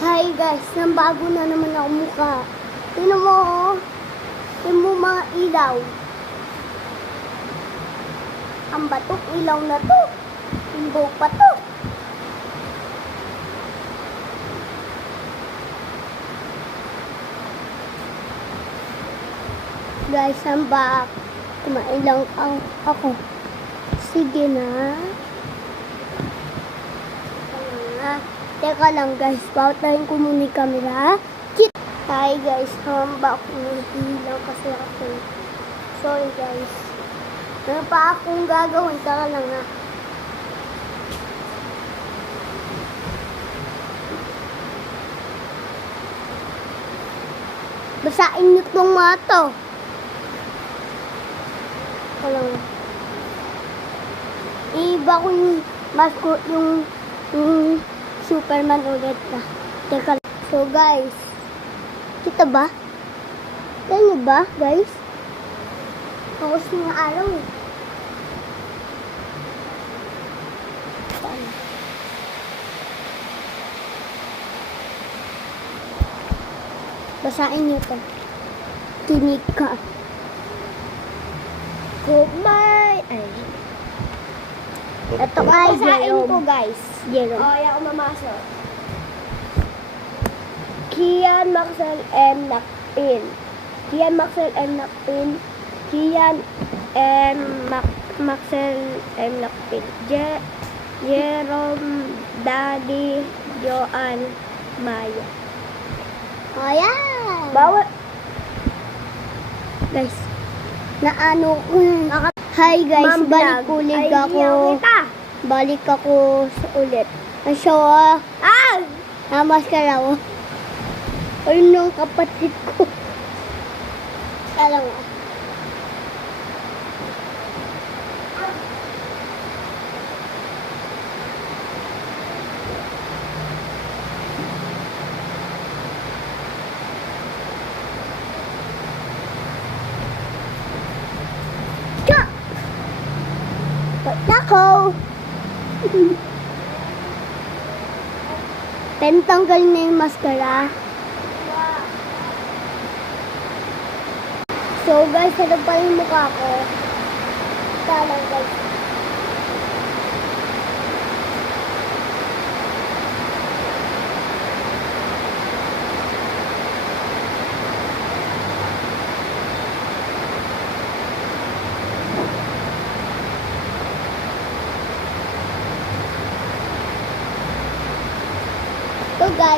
Hi guys, nang bago na naman ako mukha. Tingnan mo, oh. Tingnan mo mga ilaw. Ang batok ilaw na to. Imbo pa to. Guys, I'm back. Kumain lang ako. Sige na. Teka lang guys, pautahin ko muna yung camera. Hi guys, hamba ako ng ilaw kasi ako. Sorry guys. Ano pa akong gagawin? Teka lang ha. Basain nyo itong mga to. Teka lang. Iba ko yung mascot yung Superman ulit na. Teka lang. So guys, kita ba? Kita nyo ba guys? Tapos ng araw eh. Basahin nyo ito. Tinig ka. Goodbye. Ay. Ito ay Jerome. Ko guys. Jerome. Oh, ayaw ko mamasok. Kian Maxwell M. Nakpin. Kian Maxwell M. Nakpin. Kian M. Maxwell M. Nakpin. Jerome Daddy Joan Maya. Oh, yeah. Bawal. Guys, naano ko. Hi guys, Ma'am balik vlog. ulit Ay, ako. kita. Balik ako sa ulit. Ang show maskara ko. Ayun yung kapatid ko. Alam mo. Nako! Pentanggal na yung maskara. So guys, ito pa yung mukha ko. Talang guys. So guys.